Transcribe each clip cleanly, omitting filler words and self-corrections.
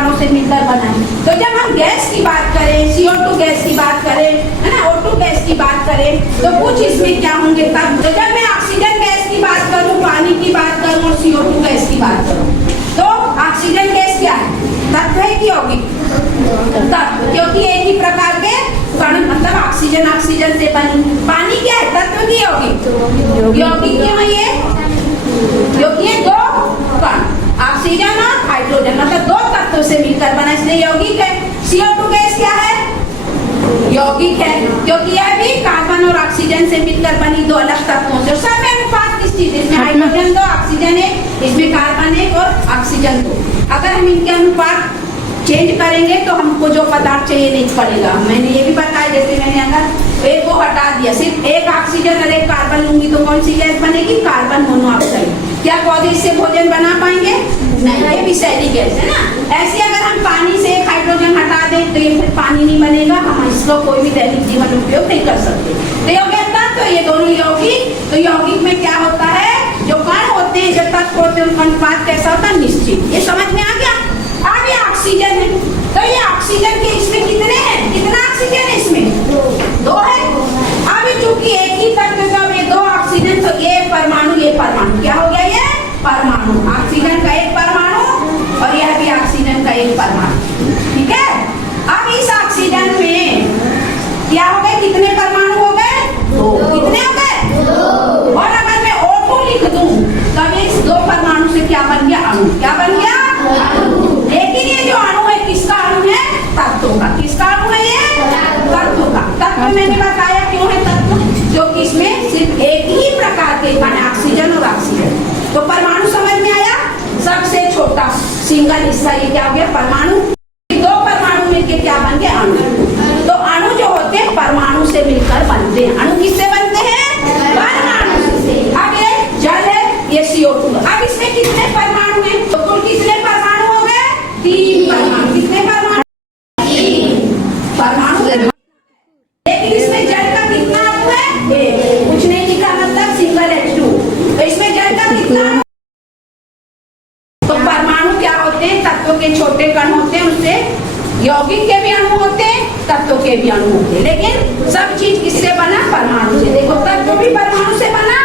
कणों से मिलकर बना है। तो जब हम गैस की बात करें, CO2 गैस की बात करें, है ना, O2 गैस की बात करें, तो कुछ इसमें क्या होंगे तब। तो जब मैं ऑक्सीजन गैस की बात करूं, पानी की बात करूं और CO2 गैस की बात करूं, तो ऑक्सीजन गैस क्या है, तत्व है कि यौगिक तत्व, क्योंकि एक ही प्रकार के कण, मतलब ऑक्सीजन ऑक्सीजन से बनी। पानी क्या है, तत्व की यौगिक, यौगिक क्यों है ये, क्योंकि ये दो कण ऑक्सीजन और हाइड्रोजन, मतलब दो तत्वों से मिलकर बना, इसलिए यौगिक है। CO2 गैस क्या है, यौगिक है, क्योंकि यह भी कार्बन और ऑक्सीजन से मिलकर बनी दो अलग तत्वों से। सब अनुपात किस चीज, इसमें हाइड्रोजन दो, ऑक्सीजन एक, इसमें कार्बन एक और ऑक्सीजन दो। अगर हम इनके अनुपात चेंज करेंगे तो हमको जो पदार्थ चाहिए नहीं पड़ेगा। मैंने ये भी बताया, जैसे मैंने अगर एक को हटा दिया, सिर्फ एक ऑक्सीजन और एक कार्बन लूंगी तो कौन सी गैस बनेगी, कार्बन मोनोऑक्साइड। क्या पौधे इससे भोजन बना पाएंगे, नहीं, ये विषैली गैस है ना। ऐसे अगर हम पानी से एक हाइड्रोजन हटा दें तो ये फिर पानी नहीं बनेगा, हम इसको कोई भी दैनिक जीवन उपयोग नहीं कर सकते। तो यौगिक तत्व, तो ये दोनों यौगिक, तो यौगिक में क्या होता है, जो कण होते हैं, जो तत्व होते हैं, उनका अनुपात कैसा होता है, निश्चित। ये समझ में आ गया। अब ये ऑक्सीजन है, तो ये ऑक्सीजन के इसमें कितने हैं, कितना ऑक्सीजन है इसमें, दो है। अब चूंकि एक ही तत्व का में दो ऑक्सीजन, तो ये परमाणु क्या हो गया, ये परमाणु, ऑक्सीजन का एक परमाणु और यह भी ऑक्सीजन का एक परमाणु, ठीक है। अब इस ऑक्सीजन में क्या हो गए, कितने परमाणु हो गए, दो, कितने हो गए, और अगर मैं O2 लिख दूं तब इस दो परमाणु से क्या बन गया, अणु, क्या बन गया, लेकिन ये जो अणु है किसका अणु है, तत्वों का। किसका अणु है ये, तत्वों का। तत्व मैंने बताया क्यों है तत्व, क्योंकि इसमें सिर्फ एक ही प्रकार के माने ऑक्सीजन और ऑक्सीजन। तो परमाणु समझ में आया, सबसे छोटा सिंगल हिस्सा ये क्या हो गया, परमाणु। दो परमाणु मिलकर क्या बन गया, अणु। तो अणु जो होते हैं परमाणु से मिलकर बनते हैं। अणु किससे बनते हैं, परमाणु से। अब ये जल है, ये CO2। अब इसमें कितने परमाणु हैं, तो कुल कितने परमाणु हो गए, 3 परमाणु। कितने परमाणु, 3 परमाणु। लेकिन इसमें जल का कितना अणु है, एक, कुछ नहीं लिखा, मतलब सिंगल H2। तो इसमें जल का कितना, तो परमाणु क्या होते हैं, तत्वों के छोटे कण होते हैं, उससे यौगिक के भी अणु होते हैं, तत्वों के भी अणु होते हैं, लेकिन सब चीज किससे बना, परमाणु से। देखो तत्व भी परमाणु से बना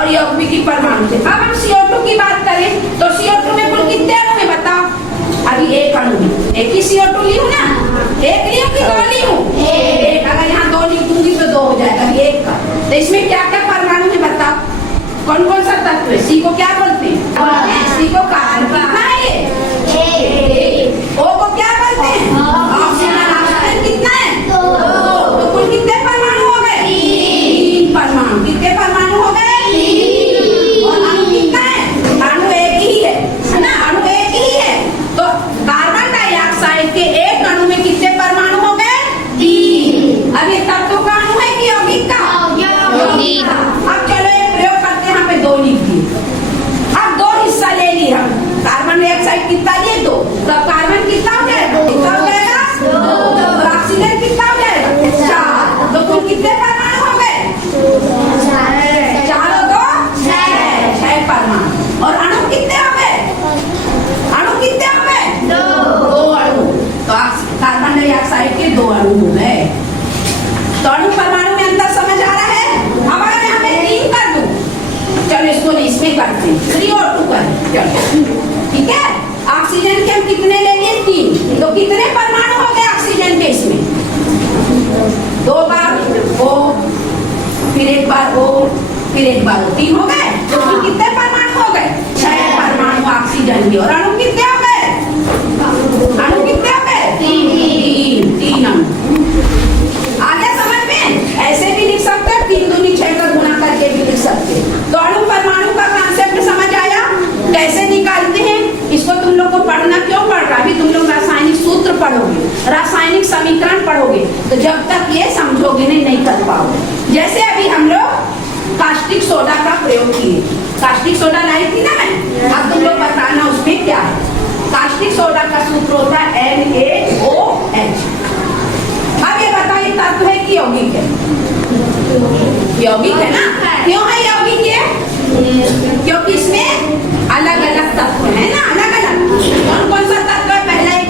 और यौगिक भी परमाणु से। अब हम CO2 की बात करें तो CO2 में कुल कितने अणु है बताओ, अभी एक अणु है, एक ही CO2 ली हूँ ना, एक ली हूँ कि दो ली हूँ, एक। अगर यहाँ दो लिख दूंगी तो दो हो जाएगा, एक का। तो इसमें क्या क्या परमाणु है बताओ, कौन कौन सा तत्व है, C को क्या बोलते हैं, C को कार्बन, कितना है ये, O को क्या बोलते हैं, ऑक्सीजन। ऑक्सीजन कितना है, तो कुल कितने परमाणु हो गए, 3 परमाणु। कितने परमाणु हो गए, 3। और अणु कितना है, अणु एक ही है ना, अणु एक ही है। तो कार्बन डाइऑक्साइड के एक अणु में कितने परमाणु हो गए, 3। अब ये तत्व का अणु है कि यौगिक का, यौगिक। अब चलो एक प्रयोग करते हैं, यहाँ पे 2 लिख दिए। अब 2 हिस्सा ले लिया हम, कार्बन डाइऑक्साइड कितना लिए, 2। तो कार्बन कितना हो जाएगा, कितना हो जाएगा, 2। ऑक्सीजन कितना हो जाएगा, 4। तो कुल कितने परमाणु हो गए, 4 और 2 6 परमाणु। और अणु कितने हो गए, अणु कितने हो गए, 2 अणु। तो कार्बन डाइऑक्साइड के 2 अणु हो गए। तो अणु परमाणु में अंतर समझ आ रहा है। अब अगर मैं हमें 3 कर दूं, चलो इसको इसमें करते हैं, 3 और 2 करें, ठीक है। ऑक्सीजन के हम कितने ले लिए, 3। तो कितने परमाणु हो गए ऑक्सीजन के, इसमें 2 बार O, फिर एक बार O, फिर एक बार O, 3 हो गए। तो कुल कितने परमाणु हो गए, 6 परमाणु ऑक्सीजन के। और अणु कितने हो गए, अणु कितने हो गए, 3 अणु। आगे समझ में, ऐसे भी लिख सकते हैं, 3 दूनी 6 का गुणा करके भी लिख सकते हैं। तो अणु परमाणु का कांसेप्ट समझ आया, कैसे निकालते हैं इसको। तुम लोग को पढ़ना क्यों पड़ रहा है, अभी तुम लोग रासायनिक सूत्र पढ़ोगे, रासायनिक समीकरण पढ़ोगे, तो जब तक ये समझोगे नहीं कर पाओगे। जैसे अभी हम लोग कास्टिक सोडा का प्रयोग किए, कास्टिक सोडा लाई थी ना मैं, अब तुम लोग बताना उसमें क्या है। कास्टिक सोडा का सूत्र होता है NaOH। अब ये बताइए तत्व है कि यौगिक है, यौगिक है ना। क्यों है यौगिक ये, क्योंकि इसमें अलग अलग तत्व है ना, अलग अलग। कौन कौन सा तत्व है, पहला एक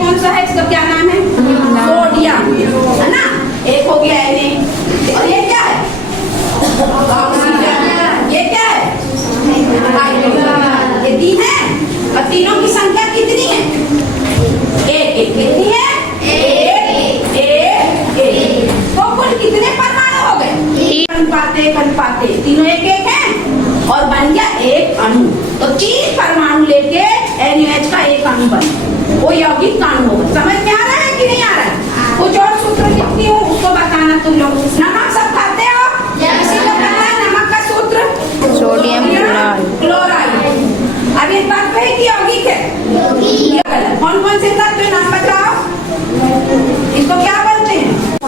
अनुपात 1, तीनों एक एक हैं और बन गया एक अणु। तो 3 परमाणु लेके NaOH का एक अणु बना, वो यौगिक अणु होगा। समझ में आ रहा है कि नहीं आ रहा है? कुछ और सूत्र लिखती हूँ, उसको बताना तुम लोग। नमक सब खाते हो? किसी को पता है नमक का सूत्र? Sodium chloride. अब ये तत्व है कि यौगिक है? गलत। कौन कौन से तत्व नाम बताओ? इसको क्या बोलते हैं?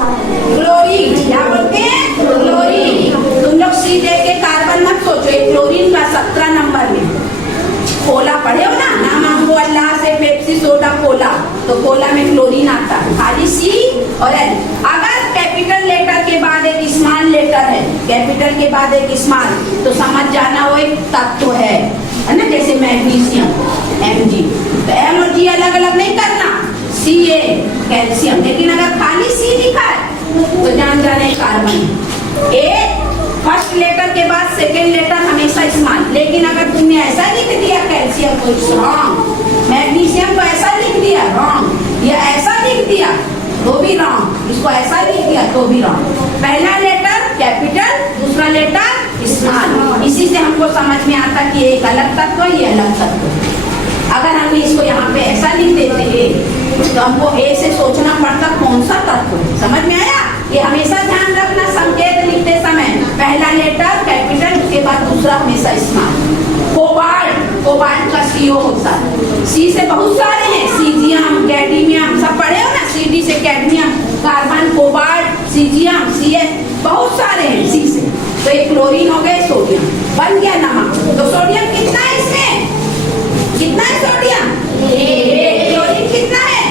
क्लोरीन। क्या बोलते हैं? क्लोरीन। तुम लोग सी दे के कार्बन मत सोचो, एक क्लोरीन का 17 नंबर में कोला पढ़े हो ना, नाम हमको अल्लाह से पेप्सी सोडा कोला, तो कोला में क्लोरीन आता है, खाली सी और एल। अगर कैपिटल लेटर के बाद एक स्मॉल लेटर है, कैपिटल के बाद एक स्मॉल, तो समझ जाना वो एक तत्व है ना, जैसे मैग्नीशियम Mg। तो M और G अलग अलग नहीं करना, Ca कैल्शियम। लेकिन अगर खाली सी लिखा है तो जान जाने कार्बन। ए फर्स्ट लेटर के बाद सेकेंड लेटर हमेशा स्मॉल। लेकिन अगर तुमने ऐसा लिख दिया कैल्शियम तो इट्स रॉन्ग, मैग्नीशियम को ऐसा लिख दिया रॉन्ग, या ऐसा लिख दिया तो भी रॉन्ग, इसको ऐसा लिख दिया तो भी रॉन्ग। पहला लेटर कैपिटल, दूसरा लेटर स्मॉल। इसी से हमको समझ में आता कि एक अलग तत्व, ये अलग तत्व। अगर हमने इसको यहाँ पे ऐसा लिख देते हैं तो हमको ए से सोचना पड़ता कौन सा तत्व। समझ में आया? ये हमेशा ध्यान रखना संकेत लिखते समय, पहला लेटर कैपिटल, उसके बाद दूसरा हमेशा स्मॉल। कोबाल्ट, कोबाल्ट का CO होता है, सी से बहुत सारे हैं, सीजियम, कैडमियम, सब पढ़े हो ना, CD से cadmium, carbon, cobalt, caesium, CS, बहुत सारे हैं सी से। तो एक क्लोरीन हो गए, सोडियम बन गया नमक। तो सोडियम कितना है इसमें? कितना है सोडियम? क्लोरीन कितना है?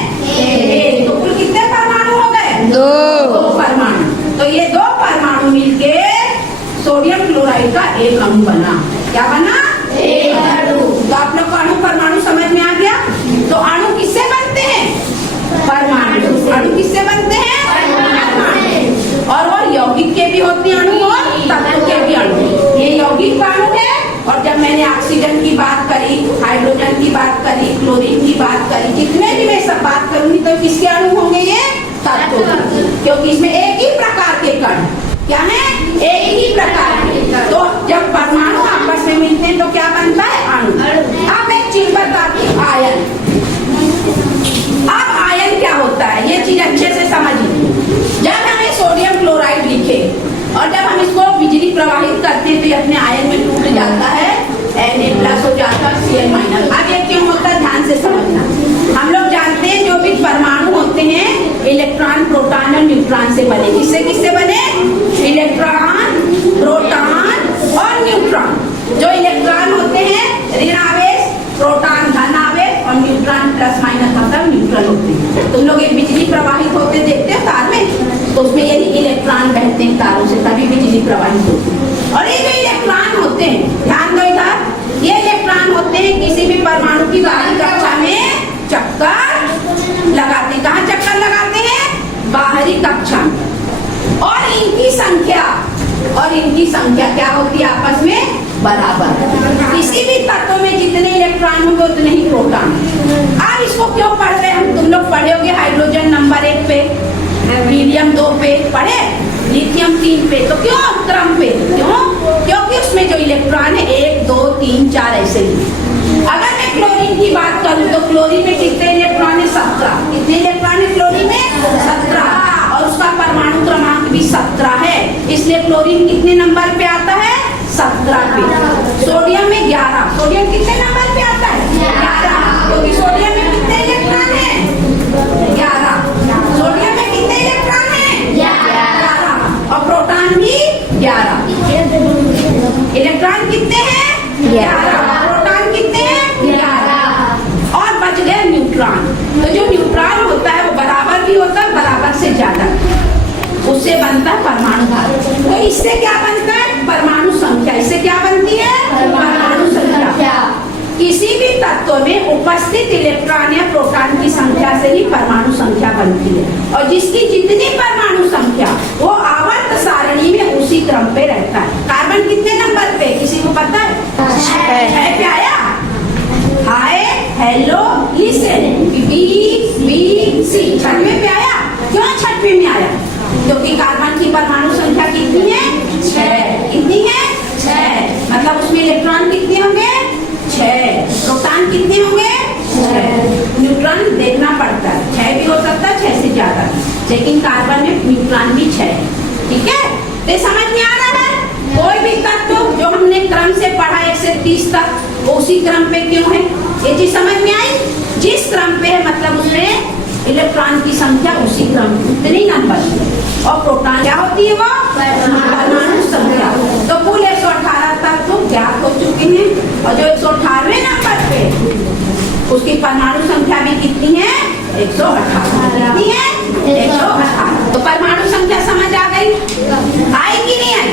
तो कुल कितने परमाणु हो गए? 2 परमाणु। तो ये 2 परमाणु मिलके सोडियम क्लोराइड का एक अणु बना। क्या बना? एक अणु। तो आप लोग को अणु परमाणु समझ में आ गया? तो अणु किससे बनते हैं? परमाणु। अणु किससे बनते हैं? परमाणु। और वो यौगिक के भी होते हैं अणु और तत्व के भी अणु। ये यौगिक का अणु है। और जब मैंने ऑक्सीजन की बात करी, हाइड्रोजन की बात करी, क्लोरीन की बात करी, जितने भी मैं सब बात करूंगी तो किसके अणु होंगे? ये तत्व। क्योंकि इसमें एक ही प्रकार के कण, क्या है? एक ही प्रकार के। तो जब परमाणु आपस में मिलते हैं तो क्या बनता है? अणु। अब एक चीज बताती हूँ, आयन। अब आयन क्या होता है ये चीज अच्छे से समझिए। जब हमें सोडियम क्लोराइड लिखे और जब हम इसको बिजली प्रवाहित करते हैं तो ये अपने आयन में टूट जाता है, Na+ हो जाता है, Cl-। अब ये क्यों होता है ध्यान से समझना। हम लोग जानते हैं जो भी परमाणु होते हैं इलेक्ट्रॉन, प्रोटॉन और न्यूट्रॉन से बने। किससे किससे बने? इलेक्ट्रॉन, प्रोटॉन और न्यूट्रॉन। जो इलेक्ट्रॉन होते हैं ऋण आवेश, प्रोटॉन धन आवेश और न्यूट्रॉन प्लस माइनस मतलब न्यूट्रल होते हैं। तुम लोग एक बिजली प्रवाहित होते देखते हो तार में, तो उसमें यदि इलेक्ट्रॉन बहते हैं तारों से तभी बिजली प्रवाहित होती है। और ये जो इलेक्ट्रॉन होते हैं, ध्यान दो इधर, ये इलेक्ट्रॉन होते हैं किसी भी परमाणु की बाहरी कक्षा में चक्कर लगाते हैं। कहाँ चक्कर लगाते हैं? बाहरी कक्षा में। और इनकी संख्या क्या होती है आपस में? बराबर। किसी भी तत्व में जितने इलेक्ट्रॉन होंगे उतने ही प्रोटॉन। अब इसको क्यों पढ़ रहे हैं हम? तुम लोग पढ़े होगे हाइड्रोजन नंबर 1 पे, हीलियम 2 पे पढ़े, लिथियम 3 पे। तो क्यों क्रम पे? क्यों? क्योंकि उसमें जो इलेक्ट्रॉन है 1 2 3 4 ऐसे ही। अगर मैं क्लोरीन की बात करूं तो क्लोरीन में कितने इलेक्ट्रॉन है? 17। कितने इलेक्ट्रॉन है क्लोरीन में? 17। और उसका परमाणु क्रमांक भी 17 है, इसलिए क्लोरीन कितने नंबर पे आता है? 17 पे। सोडियम में 11। सोडियम कितने नंबर पे आता है? 11। क्योंकि सोडियम में कितने इलेक्ट्रॉन है? 11। सोडियम में कितने इलेक्ट्रॉन है? 11। और प्रोटॉन भी 11। इलेक्ट्रॉन कितने हैं? 11। प्रोटॉन कितने हैं? 11। और बच गए न्यूट्रॉन। तो जो न्यूट्रॉन होता है वो बराबर भी होता है, बराबर से ज्यादा, उससे बनता है परमाणु भार। तो इससे क्या बनता है? परमाणु संख्या। इससे क्या बनती है? परमाणु संख्या। किसी भी तत्व में उपस्थित इलेक्ट्रॉन या प्रोटॉन की संख्या से ही परमाणु संख्या बनती है। और जिसकी जितनी परमाणु संख्या वो आवर्त सारणी में उसी क्रम पे रहता है। कार्बन कितने नंबर पे? किसी को पता है? 6 पे आया। हाय हेलो लिसन BBC 6वें पे आया। क्यों 6वें में आया? क्योंकि कार्बन की परमाणु संख्या कितनी है? 6। होंगे 6, मतलब उसमें इलेक्ट्रॉन कितने होंगे 6, प्रोटॉन कितने होंगे 6। न्यूट्रॉन देखना पड़ता है, 6 भी हो सकता है 6 से ज्यादा, लेकिन कार्बन में न्यूट्रॉन भी 6 है। ठीक है, तो समझ में आ रहा है। कोई भी तत्व जो हमने क्रम से पढ़ा 1 से 30 तक, वो उसी क्रम पे क्यों है, ये चीज समझ में आई। जिस क्रम पे है मतलब उसमें इलेक्ट्रॉन की संख्या उसी क्रम उतनी नंबर। और प्रोटॉन क्या होती है, वो परमाणु संख्या। तो कुल 118 तक तो ज्ञात हो चुके हैं, और जो 118वें नंबर पे उसकी परमाणु संख्या भी कितनी है 118। कितनी है 118। तो परमाणु संख्या समझ आ गई, आई कि नहीं आई।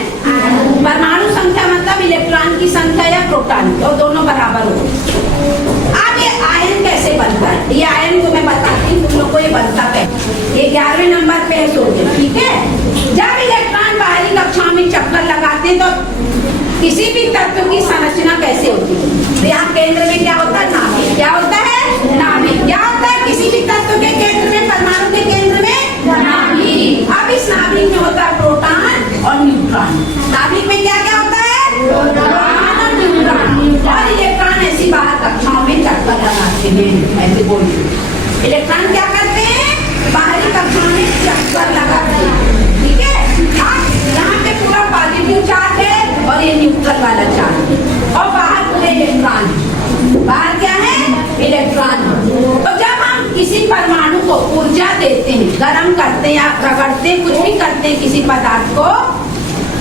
परमाणु संख्या मतलब इलेक्ट्रॉन की संख्या या प्रोटॉन, और दोनों बराबर हो। अब ये आयन कैसे बनता है, ये आयन को मैं बताती हूँ तुम लोग को, ये बनता है। ये 11वें नंबर पे सोचे, ठीक है। जब इलेक्ट्रॉन बाहरी कक्षाओं में चक्कर लगाते हैं तो किसी भी तत्व की संरचना कैसे होती है, तो यहाँ केंद्र में क्या होता है, नाभिक। क्या होता है, नाभिक। क्या होता है किसी भी तत्व के केंद्र में, परमाणु के केंद्र में नाभिक। अब इस नाभिक में होता है प्रोटॉन और न्यूट्रॉन। नाभिक में क्या क्या होता है, प्रोटॉन और न्यूट्रॉन। और इलेक्ट्रॉन ऐसी बाहर कक्षाओं में चक्कर लगाते हैं, ऐसे बोलिए। इलेक्ट्रॉन क्या करते हैं, बाहरी कक्षाओं में चक्कर लगाते हैं। ठीक है, यहाँ पे पूरा पॉजिटिव चार्ज है और ये न्यूट्रल वाला चार्ज, और बाहर पूरे इलेक्ट्रॉन। बाहर क्या है, इलेक्ट्रॉन। तो जब हम किसी परमाणु को ऊर्जा देते हैं, गर्म करते हैं या रगड़ते हैं, कुछ भी करते हैं किसी पदार्थ को,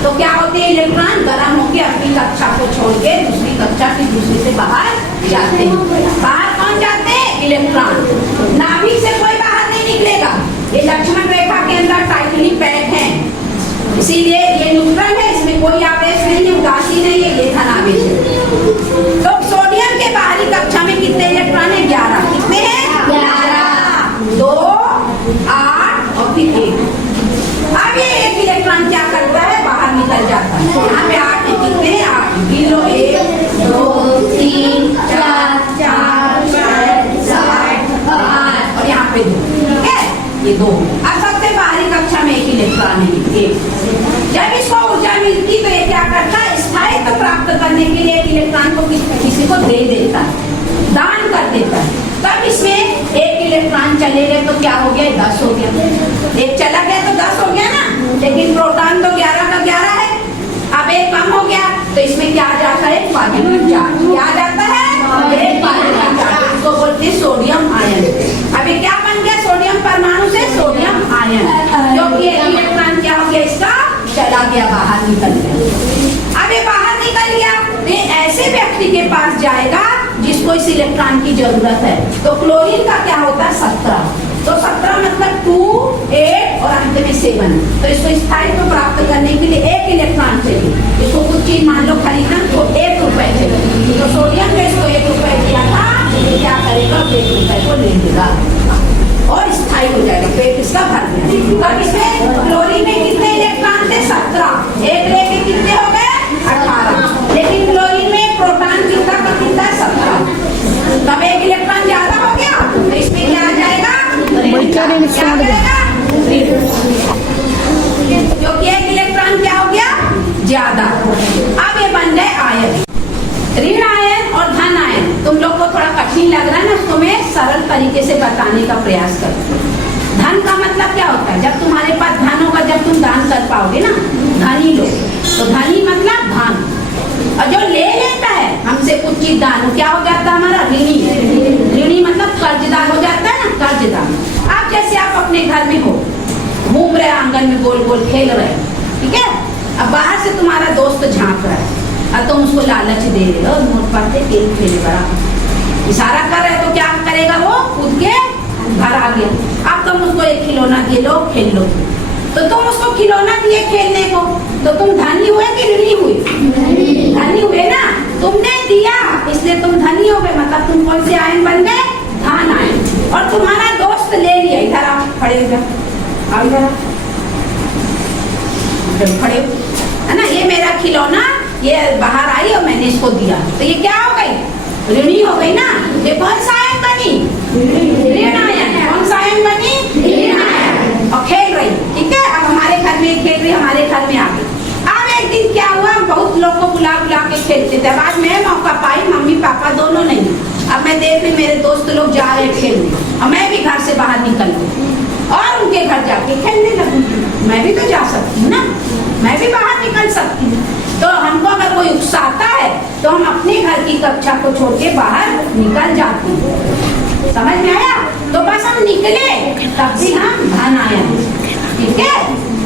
तो क्या होते हैं, इलेक्ट्रॉन गर्म होकर अपनी कक्षा को छोड़ के दूसरी कक्षा की दूसरे से बाहर जाते हैं। बाहर कौन जाते हैं, इलेक्ट्रॉन। नाभिक से कोई बाहर नहीं निकलेगा, ये लक्ष्मण रेखा के अंदर टाइटली पैक है, इसीलिए ये न्यूट्रल है, इसमें कोई आवेश नहीं है, उदासी नहीं है, ये धनावेश है। तो सोडियम के बाहरी कक्षा में कितने इलेक्ट्रॉन है, 11। कितने हैं, 11, 2, 8 और फिर 1। अब ये एक इलेक्ट्रॉन क्या करता है, बाहर निकल जाता है। यहाँ पे 8 है, कितने हैं, 8 गिनो, 1 2 3 4 5 6 7 8 और यहाँ पे 2। ठीक है, ये 2। अब सबसे बाहरी कक्षा में एक इलेक्ट्रॉन है, 1। जब इसको ऊर्जा मिलती तो ये क्या करता है, स्थायित्व प्राप्त करने के लिए एक इलेक्ट्रॉन को किसी को दे देता है, दान कर देता है। तब इसमें एक इलेक्ट्रॉन चले गए तो क्या हो गया, 10 हो गया। एक चला गया तो 10 हो गया ना, लेकिन प्रोटॉन तो 11 का 11 है। अब एक कम हो गया तो इसमें क्या आ जाता है, पॉजिटिव चार्ज। क्या आ जाता है, एक पॉजिटिव चार्ज, इसको बोलते हैं सोडियम आयन। अब ये क्या बन गया, सोडियम परमाणु से सोडियम आयन, जो कि एक इलेक्ट्रॉन क्या हो गया, इसका चला गया, बाहर निकल गया। अब ये बाहर निकल गया तो ये ऐसे व्यक्ति के पास जाएगा जिसको इस इलेक्ट्रॉन की जरूरत है। तो क्लोरीन का क्या होता है, 17। तो 17 मतलब 2, 8 और अंत में 7। तो इसको स्थायित्व प्राप्त करने के लिए एक इलेक्ट्रॉन चाहिए। इसको कुछ चीज मान लो खरीदना तो 1 रुपए चाहिए, तो सोडियम ने इसको 1 रुपए दिया था, क्या करेगा, 1 रुपए को ले लेगा और स्थायी हो जाएगा, पेट इसका भर गया। तब इसमें क्लोरीन में कितने इलेक्ट्रॉन थे, 17। एक लेके कितने हो गए, 18। लेकिन क्लोरीन में प्रोटॉन कितना का कितना है, 17। तब एक इलेक्ट्रॉन ज्यादा हो गया तो इसमें क्या आ जाएगा, क्योंकि एक इलेक्ट्रॉन क्या हो गया, ज्यादा। अब ये बन गए आयन, ऋण आयन और धन आयन। तुम लोग को थोड़ा कठिन लग रहा है ना, तो मैं सरल तरीके से बताने का प्रयास करूँ। धन का मतलब क्या होता है, जब तुम्हारे पास धन होगा, जब तुम दान कर पाओगे ना, धनी लोग, तो धनी मतलब धन। और जो ले लेता है हमसे कुछ चीज दान, क्या हो जाता है हमारा, ऋणी। ऋणी मतलब कर्जदार हो जाता है ना, कर्जदार। आप जैसे आप अपने घर में हो, घूम रहे आंगन में, गोल गोल खेल रहे, ठीक है। अब बाहर से तुम्हारा दोस्त झांक रहा है और तुम उसको लालच दे रहे हो, नोट पढ़ते खेल खेले, बड़ा इशारा कर रहे, तो क्या करेगा वो, कूद के घर आ गया। अब तुम उसको एक खिलौना दे लो, खेल लो। तो तुम उसको खिलौना दिए खेलने को, तो तुम धनी हुए कि ऋणी हुए, धनी हुए ना, तुमने दिया इसलिए तुम धनी हो गए। मतलब तुम कौन से आयन बन गए, धन आयन। और तुम्हारा दोस्त ले लिया, इधर आप खड़े हो जाओ, आओ इधर खड़े हो, है ना, ये मेरा खिलौना, ये बाहर आई और मैंने इसको दिया, तो ये क्या हो गई, ऋणी हो गई ना। ये कौन सा आयन बनी, ऋण आयन। कौन सा आयन बनी, ऋण आयन। और खेल रही, ठीक है। अब हमारे घर में खेल रही, हमारे घर में आ गई। अब एक दिन क्या हुआ, बहुत खेलते थे। अब आज मैं मौका पाई, मम्मी पापा दोनों नहीं, अब मैं देख रही मेरे दोस्त लोग जा रहे खेलने और मैं भी घर से बाहर निकल गई और उनके घर जाके खेलने लगूंगी। मैं भी तो जा सकती हूँ ना, मैं भी बाहर निकल सकती हूँ। तो हमको अगर कोई उकसाता है तो हम अपने घर की कक्षा को छोड़ के बाहर निकल जाते हैं। समझ में आया? तो बस हम निकले तब भी हम धन आया, ठीक है?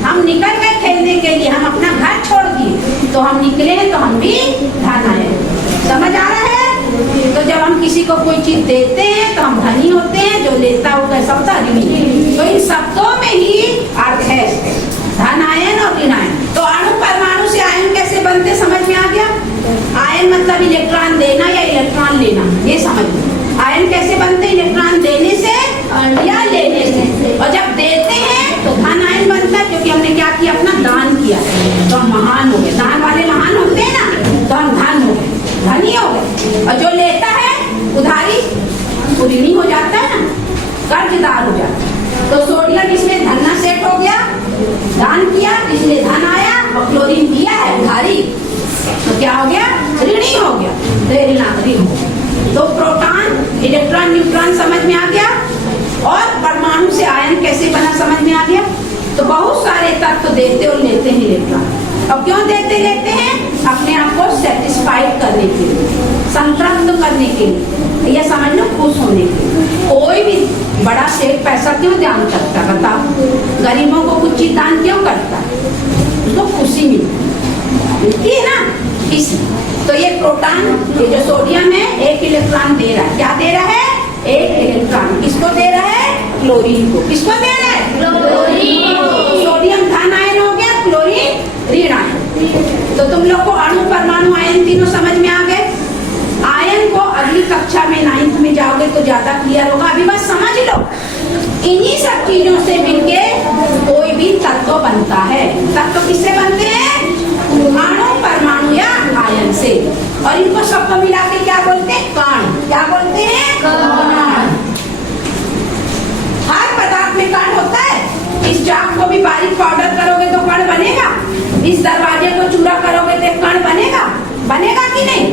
हम निकल गए खेलने के लिए, हम अपना घर छोड़ दिए तो हम निकले हैं तो हम भी धन आए। समझ आ रहा है? तो जब हम किसी को कोई चीज देते हैं तो हम धनी होते हैं, जो लेता है वो कैसा होता है? ऋणी। तो इन शब्दों में ही अर्थ है धन आयन और ऋण आयन। तो अणु परमाणु से आयन कैसे बनते समझ में आ गया? आयन मतलब इलेक्ट्रॉन देना या इलेक्ट्रॉन लेना, ये समझ लो। आयन कैसे बनते? इलेक्ट्रॉन देने से या लेने से। और जब देते हैं तो धन आयन बनता है, क्योंकि हमने क्या किया? अपना दान किया तो हम महान हो गए। दान वाले महान होते हैं ना, तो हम धन हो गए, धनी हो गए। और जो लेता है उधारी वो ऋणी हो जाता है ना, कर्जदार हो जाता है। तो सोडियम इसमें धन सेट हो गया, दान किया इसलिए धन आया, और क्लोरीन दिया है उधारी तो क्या हो गया? ऋणी हो गया, तो ऋणात्मक हो गया। तो प्रोटॉन इलेक्ट्रॉन न्यूट्रॉन समझ में आ गया, और परमाणु से आयन कैसे बना समझ में आ गया। तो बहुत सारे तत्व देते और लेते हैं इलेक्ट्रॉन। और क्यों देते लेते हैं? अपने आप को सेटिस्फाइड करने के लिए, संतृप्त करने के लिए, या समझ लो खुश होने के लिए। कोई भी बड़ा शेख पैसा क्यों दान करता है? बताओ, गरीबों को कुछ चीज दान क्यों करता है? उसको खुशी मिलती है ना, इसलिए। तो ये प्रोटॉन, ये जो सोडियम है, एक इलेक्ट्रॉन दे रहा है। क्या दे रहा है? एक इलेक्ट्रॉन। किसको दे रहा है? क्लोरीन को। किसको दे रहा है? क्लोरीन को। सोडियम धन आयन हो गया, क्लोरीन ऋण आयन। तो तुम लोग को अणु परमाणु आयन तीनों समझ में आ गए। आयन को अगली कक्षा में 9th में जाओगे तो ज्यादा क्लियर होगा, अभी बस समझ लो। इन्हीं सब चीजों से मिलके कोई भी तत्व बनता है। तत्व किससे बनते हैं? अणु परमाणु या आयन से। और इनको सबको मिला के क्या बोलते हैं? कण। क्या बोलते हैं? कण। हर पदार्थ में कण होता है। इस चाक को भी बारीक पाउडर करोगे तो कण बनेगा, इस दरवाजे को चूरा करोगे तो कण बनेगा, बनेगा कि नहीं?